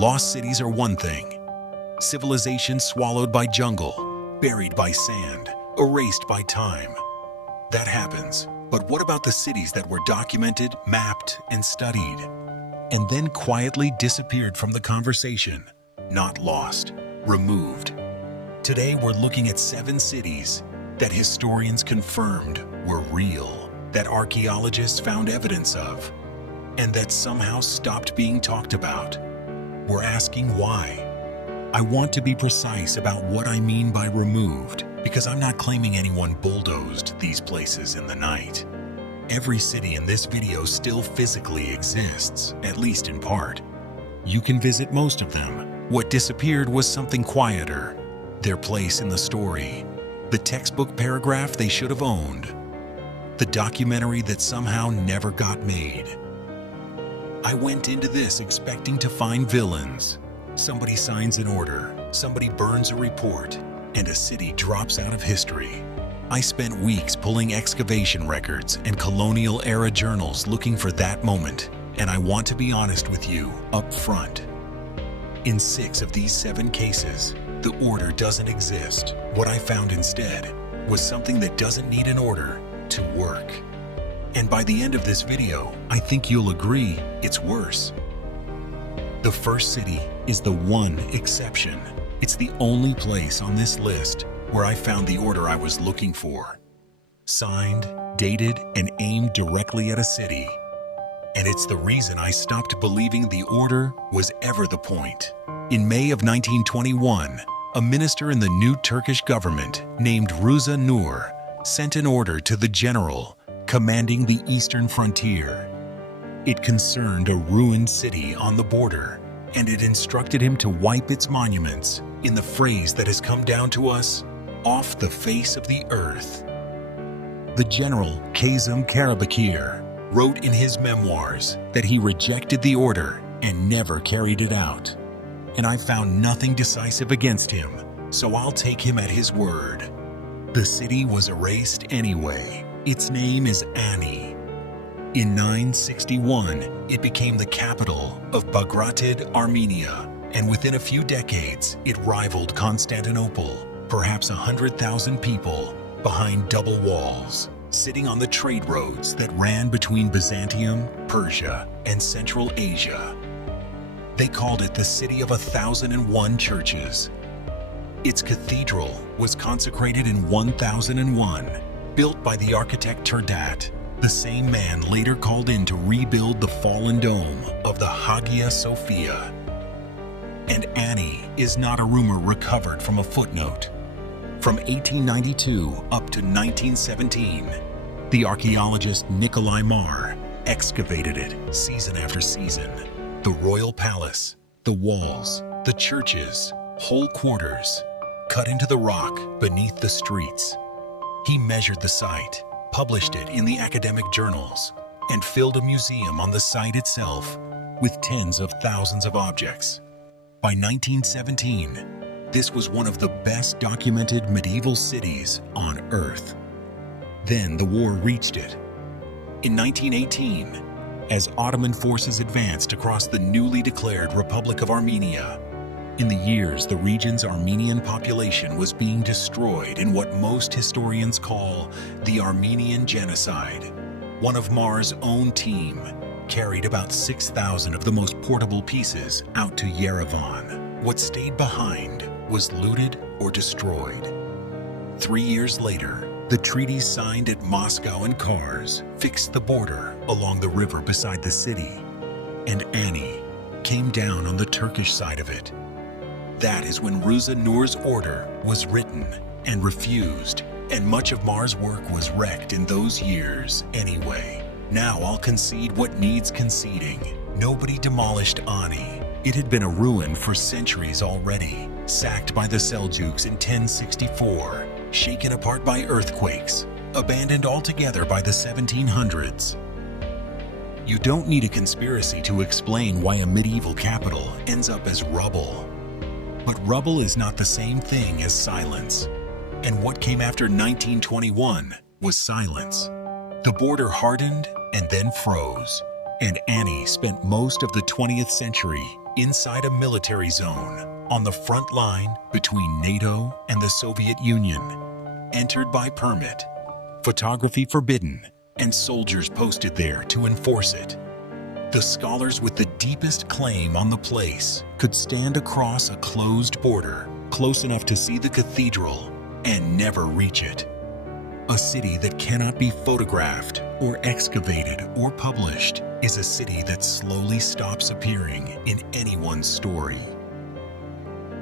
Lost cities are one thing. Civilization swallowed by jungle, buried by sand, erased by time. That happens. But what about the cities that were documented, mapped, and studied, and then quietly disappeared from the conversation? Not lost, removed. Today we're looking at 7 cities that historians confirmed were real, that archaeologists found evidence of, and that somehow stopped being talked about. We're asking why. I want to be precise about what I mean by removed, because I'm not claiming anyone bulldozed these places in the night. Every city in this video still physically exists, at least in part. You can visit most of them. What disappeared was something quieter, their place in the story, the textbook paragraph they should have owned, the documentary that somehow never got made. I went into this expecting to find villains. Somebody signs an order, somebody burns a report, and a city drops out of history. I spent weeks pulling excavation records and colonial-era journals looking for that moment, and I want to be honest with you up front. In 6 of these 7 cases, the order doesn't exist. What I found instead was something that doesn't need an order to work. And by the end of this video, I think you'll agree it's worse. The first city is the one exception. It's the only place on this list where I found the order I was looking for. Signed, dated, and aimed directly at a city. And it's the reason I stopped believing the order was ever the point. In May of 1921, a minister in the new Turkish government named Ruza Nur sent an order to the general commanding the eastern frontier. It concerned a ruined city on the border, and it instructed him to wipe its monuments, in the phrase that has come down to us, off the face of the earth. The General Kâzım Karabekir wrote in his memoirs that he rejected the order and never carried it out. And I found nothing decisive against him, so I'll take him at his word. The city was erased anyway. Its name is Ani. In 961, it became the capital of Bagratid, Armenia, and within a few decades, it rivaled Constantinople, perhaps 100,000 people behind double walls, sitting on the trade roads that ran between Byzantium, Persia, and Central Asia. They called it the City of 1,001 Churches. Its cathedral was consecrated in 1001, built by the architect Turdat, the same man later called in to rebuild the fallen dome of the Hagia Sophia. And Ani is not a rumor recovered from a footnote. From 1892 up to 1917, the archaeologist Nikolai Marr excavated it season after season. The royal palace, the walls, the churches, whole quarters, cut into the rock beneath the streets. He measured the site, published it in the academic journals, and filled a museum on the site itself with tens of thousands of objects. By 1917, this was one of the best documented medieval cities on Earth. Then the war reached it. In 1918, as Ottoman forces advanced across the newly declared Republic of Armenia, in the years the region's Armenian population was being destroyed in what most historians call the Armenian Genocide. One of Marr's own team carried about 6,000 of the most portable pieces out to Yerevan. What stayed behind was looted or destroyed. 3 years later, the treaties signed at Moscow and Kars fixed the border along the river beside the city, and Ani came down on the Turkish side of it. That is when Ruza Nur's order was written and refused, and much of Marr's work was wrecked in those years anyway. Now I'll concede what needs conceding. Nobody demolished Ani. It had been a ruin for centuries already, sacked by the Seljuks in 1064, shaken apart by earthquakes, abandoned altogether by the 1700s. You don't need a conspiracy to explain why a medieval capital ends up as rubble. But rubble is not the same thing as silence. And what came after 1921 was silence. The border hardened and then froze, and Ani spent most of the 20th century inside a military zone on the front line between NATO and the Soviet Union. Entered by permit, photography forbidden, and soldiers posted there to enforce it. The scholars with the deepest claim on the place could stand across a closed border, close enough to see the cathedral, and never reach it. A city that cannot be photographed or excavated or published is a city that slowly stops appearing in anyone's story.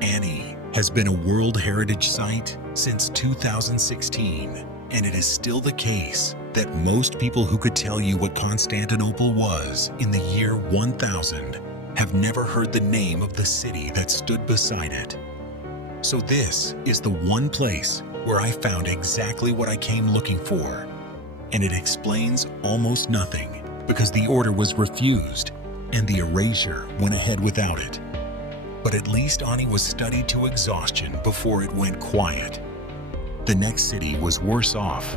Ani has been a World Heritage Site since 2016, and it is still the case that most people who could tell you what Constantinople was in the year 1000 have never heard the name of the city that stood beside it. So this is the one place where I found exactly what I came looking for, and it explains almost nothing because the order was refused and the erasure went ahead without it. But at least Ani was studied to exhaustion before it went quiet. The next city was worse off.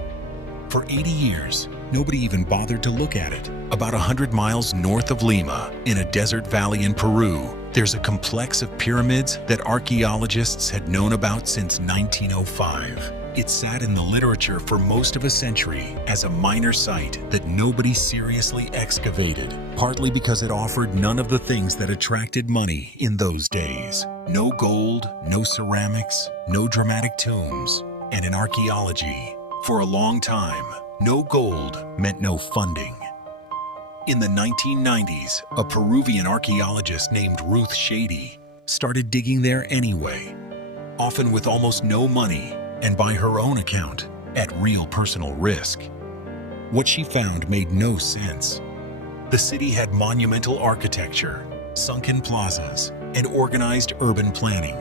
For 80 years, nobody even bothered to look at it. About 100 miles north of Lima, in a desert valley in Peru, there's a complex of pyramids that archaeologists had known about since 1905. It sat in the literature for most of a century as a minor site that nobody seriously excavated, partly because it offered none of the things that attracted money in those days. No gold, no ceramics, no dramatic tombs, and in archaeology, for a long time, no gold meant no funding. In the 1990s, a Peruvian archaeologist named Ruth Shady started digging there anyway, often with almost no money and by her own account, at real personal risk. What she found made no sense. The city had monumental architecture, sunken plazas, and organized urban planning,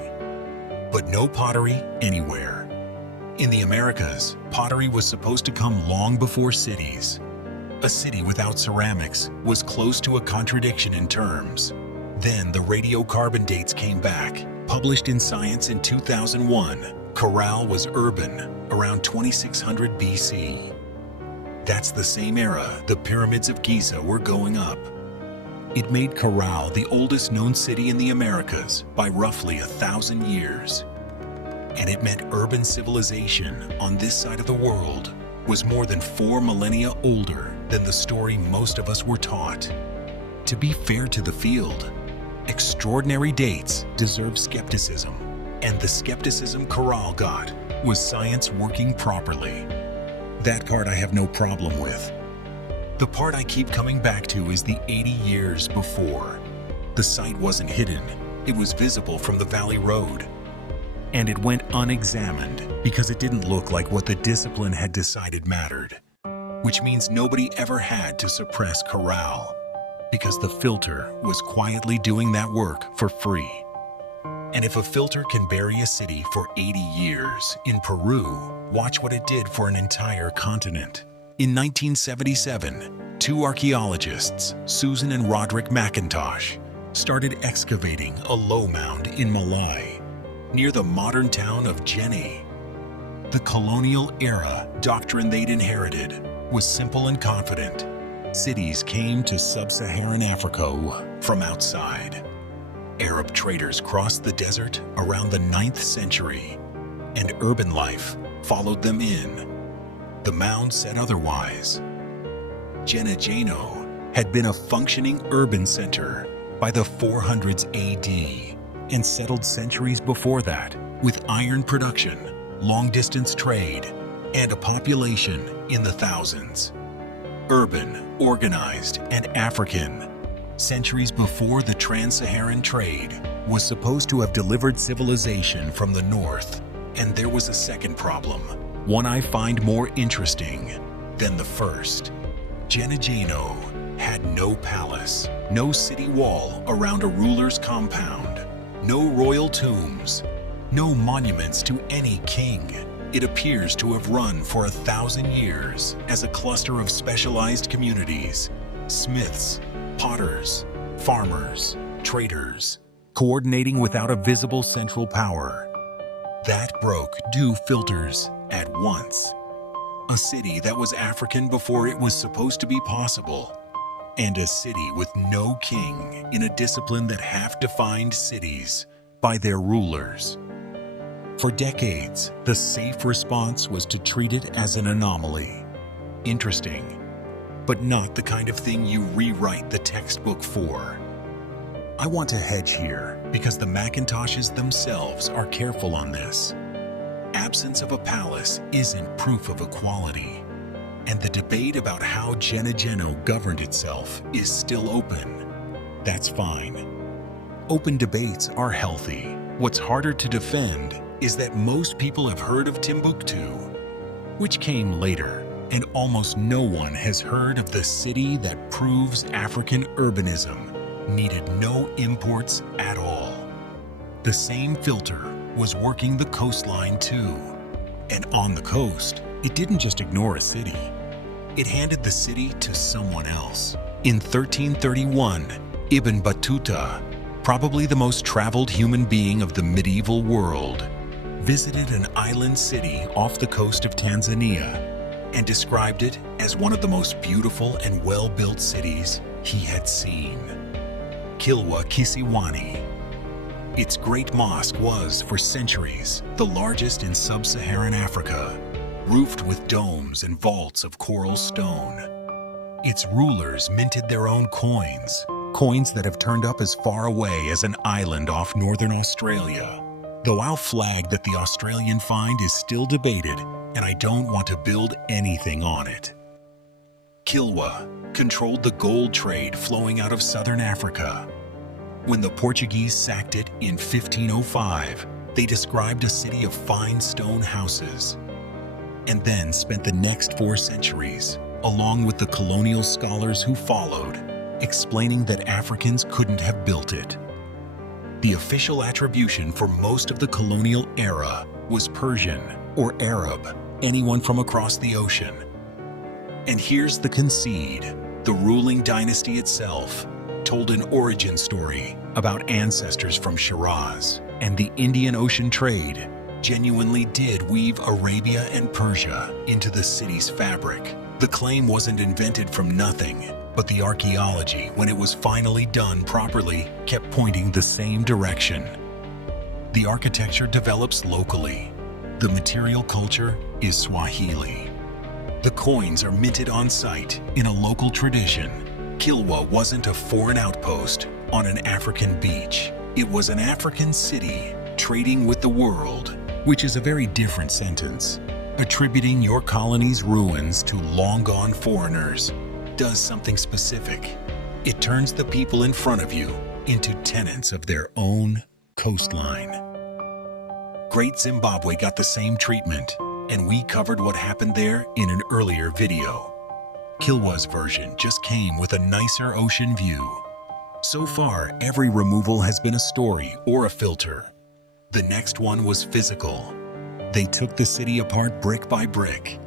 but no pottery anywhere. In the Americas, pottery was supposed to come long before cities. A city without ceramics was close to a contradiction in terms. Then the radiocarbon dates came back. Published in Science in 2001, Caral was urban around 2600 BC. That's the same era the pyramids of Giza were going up. It made Caral the oldest known city in the Americas by roughly 1,000 years. And it meant urban civilization on this side of the world was more than 4 millennia older than the story most of us were taught. To be fair to the field, extraordinary dates deserve skepticism, and the skepticism Caral got was science working properly. That part I have no problem with. The part I keep coming back to is the 80 years before. The site wasn't hidden, it was visible from the Valley Road. And it went unexamined because it didn't look like what the discipline had decided mattered, which means nobody ever had to suppress Caral because the filter was quietly doing that work for free. And if a filter can bury a city for 80 years in Peru, watch what it did for an entire continent. In 1977, 2 archaeologists, Susan and Roderick McIntosh, started excavating a low mound in Malai, near the modern town of Jenne. The colonial era doctrine they'd inherited was simple and confident. Cities came to sub-Saharan Africa from outside. Arab traders crossed the desert around the 9th century, and urban life followed them in. The mound said otherwise. Jenne-jeno had been a functioning urban center by the 400s AD, and settled centuries before that with iron production, long-distance trade, and a population in the thousands. Urban, organized, and African, centuries before the trans-Saharan trade was supposed to have delivered civilization from the north. And there was a second problem, one I find more interesting than the first. Jenne-jeno had no palace, no city wall around a ruler's compound, no royal tombs, no monuments to any king. It appears to have run for 1,000 years as a cluster of specialized communities, smiths, potters, farmers, traders, coordinating without a visible central power. That broke due filters at once. A city that was African before it was supposed to be possible. and a city with no king in a discipline that half defined cities by their rulers. For decades, the safe response was to treat it as an anomaly. Interesting, but not the kind of thing you rewrite the textbook for. I want to hedge here because the Macintoshes themselves are careful on this. Absence of a palace isn't proof of equality, and the debate about how Jenne-jeno governed itself is still open. That's fine. Open debates are healthy. What's harder to defend is that most people have heard of Timbuktu, which came later, and almost no one has heard of the city that proves African urbanism needed no imports at all. The same filter was working the coastline too. And on the coast, it didn't just ignore a city. It handed the city to someone else. In 1331, Ibn Battuta, probably the most traveled human being of the medieval world, visited an island city off the coast of Tanzania and described it as one of the most beautiful and well-built cities he had seen. Kilwa Kisiwani. Its great mosque was, for centuries, the largest in sub-Saharan Africa, roofed with domes and vaults of coral stone. Its rulers minted their own coins that have turned up as far away as an island off northern Australia. Though I'll flag that the Australian find is still debated, and I don't want to build anything on it. Kilwa controlled the gold trade flowing out of southern Africa. When the Portuguese sacked it in 1505, they described a city of fine stone houses, and then spent the next 4 centuries, along with the colonial scholars who followed, explaining that Africans couldn't have built it. The official attribution for most of the colonial era was Persian or Arab, anyone from across the ocean. And here's the concede. The ruling dynasty itself told an origin story about ancestors from Shiraz, and the Indian Ocean trade genuinely did weave Arabia and Persia into the city's fabric. The claim wasn't invented from nothing, but the archaeology, when it was finally done properly, kept pointing the same direction. The architecture develops locally. The material culture is Swahili. The coins are minted on site in a local tradition. Kilwa wasn't a foreign outpost on an African beach. It was an African city trading with the world, which is a very different sentence. Attributing your colony's ruins to long-gone foreigners does something specific. It turns the people in front of you into tenants of their own coastline. Great Zimbabwe got the same treatment, and we covered what happened there in an earlier video. Kilwa's version just came with a nicer ocean view. So far, every removal has been a story or a filter. The next one was physical. They took the city apart brick by brick,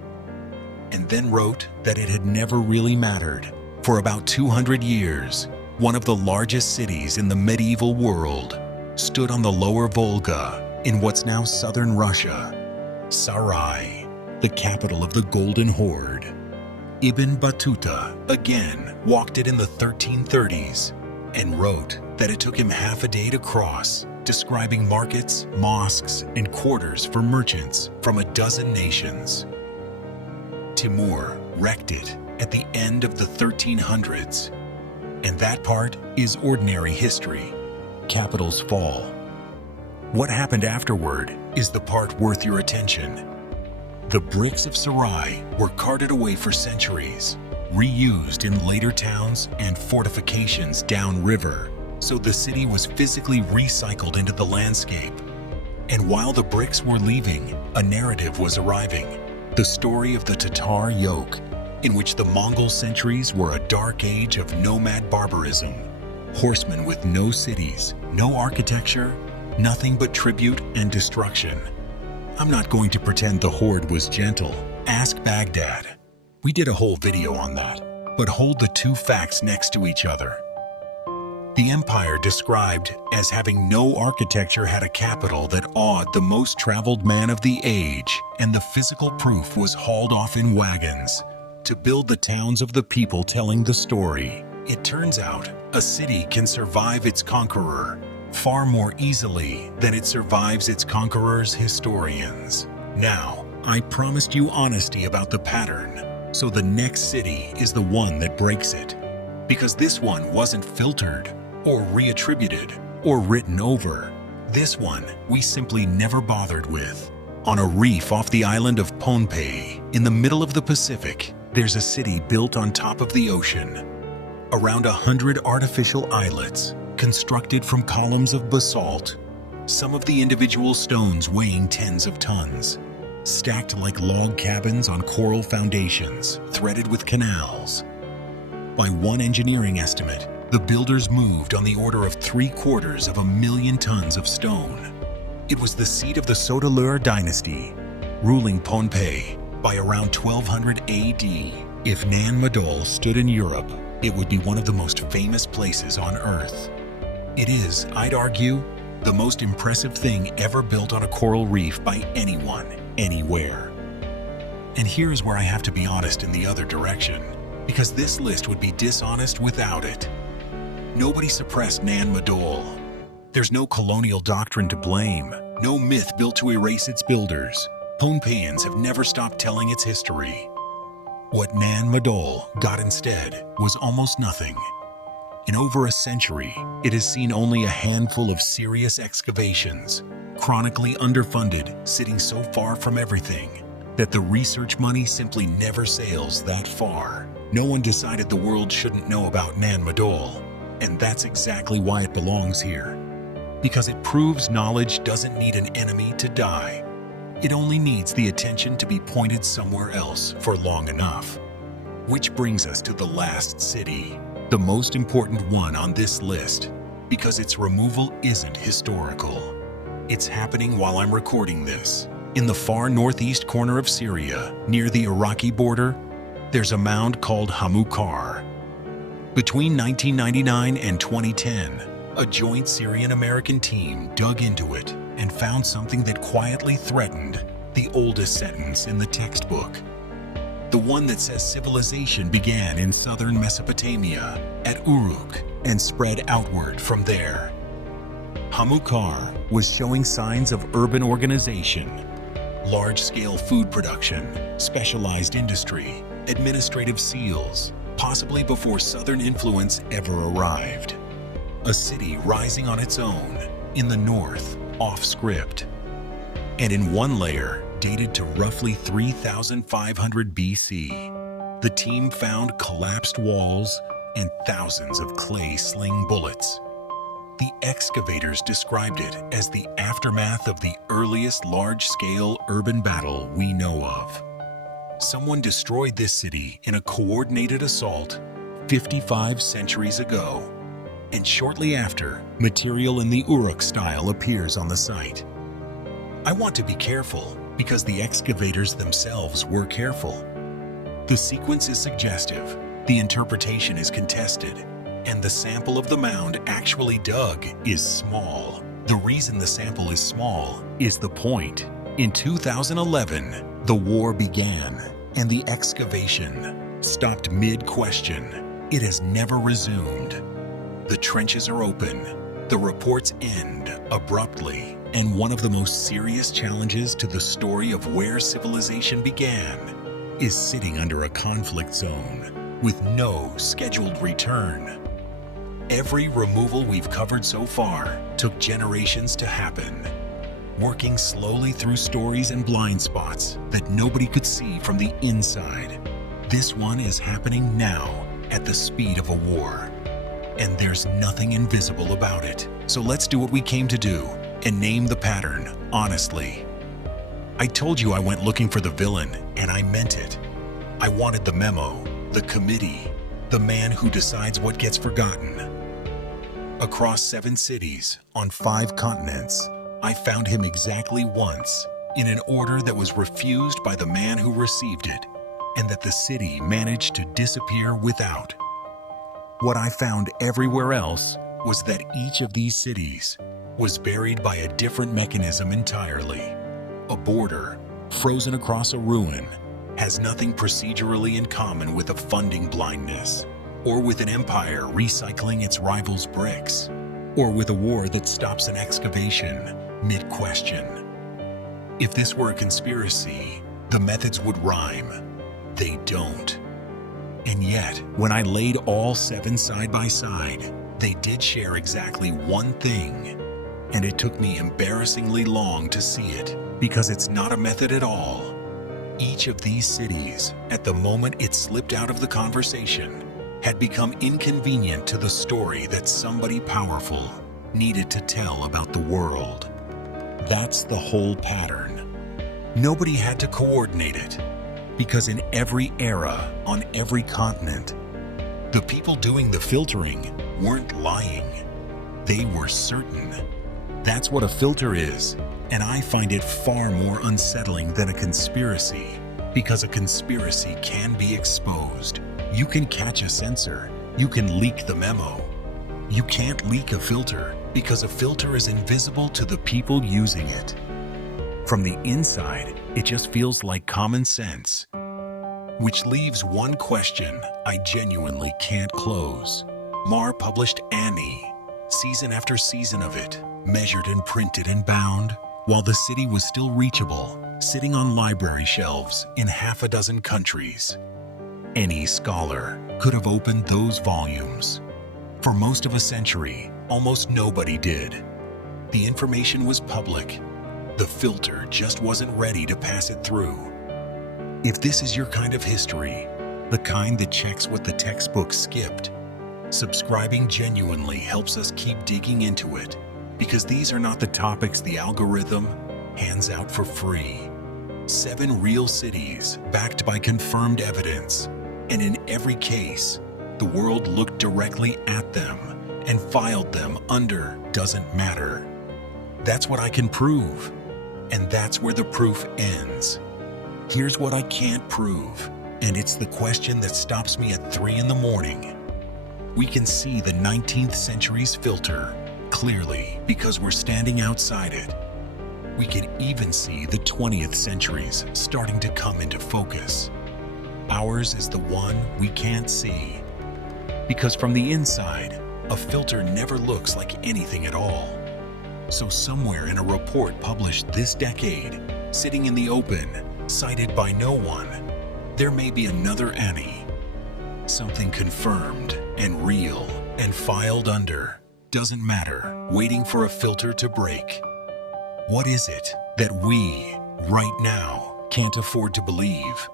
and then wrote that it had never really mattered. For about 200 years, one of the largest cities in the medieval world stood on the lower Volga in what's now southern Russia. Sarai, the capital of the Golden Horde. Ibn Battuta again walked it in the 1330s and wrote that it took him half a day to cross, describing markets, mosques, and quarters for merchants from a dozen nations. Timur wrecked it at the end of the 1300s, and that part is ordinary history. Capitals fall. What happened afterward is the part worth your attention. The bricks of Sarai were carted away for centuries, reused in later towns and fortifications downriver, so the city was physically recycled into the landscape. And while the bricks were leaving, a narrative was arriving. The story of the Tatar yoke, in which the Mongol centuries were a dark age of nomad barbarism. Horsemen with no cities, no architecture, nothing but tribute and destruction. I'm not going to pretend the horde was gentle. Ask Baghdad. We did a whole video on that, but hold the two facts next to each other. The empire described as having no architecture had a capital that awed the most traveled man of the age, and the physical proof was hauled off in wagons to build the towns of the people telling the story. It turns out a city can survive its conqueror far more easily than it survives its conqueror's historians. Now, I promised you honesty about the pattern, so the next city is the one that breaks it. Because this one wasn't filtered, or reattributed, or written over. This one we simply never bothered with. On a reef off the island of Pohnpei, in the middle of the Pacific, there's a city built on top of the ocean. Around 100 artificial islets, constructed from columns of basalt, some of the individual stones weighing tens of tons, stacked like log cabins on coral foundations, threaded with canals. By one engineering estimate, the builders moved on the order of 750,000 tons of stone. It was the seat of the Sotalur dynasty, ruling Pohnpei by around 1200 AD. If Nan Madol stood in Europe, it would be one of the most famous places on Earth. It is, I'd argue, the most impressive thing ever built on a coral reef by anyone, anywhere. And here's where I have to be honest in the other direction, because this list would be dishonest without it. Nobody suppressed Nan Madol. There's no colonial doctrine to blame, no myth built to erase its builders. Pohnpeians have never stopped telling its history. What Nan Madol got instead was almost nothing. In over a century, it has seen only a handful of serious excavations, chronically underfunded, sitting so far from everything that the research money simply never sails that far. No one decided the world shouldn't know about Nan Madol, and that's exactly why it belongs here. Because it proves knowledge doesn't need an enemy to die. It only needs the attention to be pointed somewhere else for long enough. Which brings us to the last city, the most important one on this list, because its removal isn't historical. It's happening while I'm recording this. In the far northeast corner of Syria, near the Iraqi border, there's a mound called Hamoukar. Between 1999 and 2010, a joint Syrian-American team dug into it and found something that quietly threatened the oldest sentence in the textbook. The one that says civilization began in southern Mesopotamia at Uruk and spread outward from there. Hamoukar was showing signs of urban organization, large-scale food production, specialized industry, administrative seals, possibly before Southern influence ever arrived. A city rising on its own, in the north, off script. And in one layer, dated to roughly 3500 BC, the team found collapsed walls and thousands of clay sling bullets. The excavators described it as the aftermath of the earliest large-scale urban battle we know of. Someone destroyed this city in a coordinated assault 55 centuries ago. And shortly after, material in the Uruk style appears on the site. I want to be careful because the excavators themselves were careful. The sequence is suggestive, the interpretation is contested, and the sample of the mound actually dug is small. The reason the sample is small is the point. In 2011, the war began, and the excavation stopped mid-question. It has never resumed. The trenches are open, the reports end abruptly, and one of the most serious challenges to the story of where civilization began is sitting under a conflict zone with no scheduled return. Every removal we've covered so far took generations to happen, working slowly through stories and blind spots that nobody could see from the inside. This one is happening now at the speed of a war. And there's nothing invisible about it. So let's do what we came to do and name the pattern honestly. I told you I went looking for the villain, and I meant it. I wanted the memo, the committee, the man who decides what gets forgotten. Across 7 cities, on 5 continents, I found him exactly once, in an order that was refused by the man who received it, and that the city managed to disappear without. What I found everywhere else was that each of these cities was buried by a different mechanism entirely. A border, frozen across a ruin, has nothing procedurally in common with a funding blindness. or with an empire recycling its rivals' bricks, or with a war that stops an excavation mid-question. If this were a conspiracy, the methods would rhyme. They don't. And yet, when I laid all 7 side by side, they did share exactly one thing. And it took me embarrassingly long to see it, because it's not a method at all. Each of these cities, at the moment it slipped out of the conversation, had become inconvenient to the story that somebody powerful needed to tell about the world. That's the whole pattern. Nobody had to coordinate it, because in every era, on every continent, the people doing the filtering weren't lying. They were certain. That's what a filter is, and I find it far more unsettling than a conspiracy, because a conspiracy can be exposed. You can catch a censor. You can leak the memo. You can't leak a filter, because a filter is invisible to the people using it. From the inside, it just feels like common sense. Which leaves one question I genuinely can't close. Mar published Annie, season after season of it, measured and printed and bound, while the city was still reachable, sitting on library shelves in half a dozen countries. Any scholar could have opened those volumes. For most of a century, almost nobody did. The information was public. The filter just wasn't ready to pass it through. If this is your kind of history, the kind that checks what the textbook skipped, subscribing genuinely helps us keep digging into it, because these are not the topics the algorithm hands out for free. 7 real cities backed by confirmed evidence, and in every case, the world looked directly at them and filed them under doesn't matter. That's what I can prove, and that's where the proof ends. Here's what I can't prove, and it's the question that stops me at 3 in the morning. We can see the 19th century's filter clearly because we're standing outside it. We can even see the 20th century's starting to come into focus. Ours is the one we can't see. Because from the inside, a filter never looks like anything at all. So somewhere in a report published this decade, sitting in the open, cited by no one, there may be another Annie. Something confirmed and real and filed under doesn't matter, waiting for a filter to break. What is it that we, right now, can't afford to believe?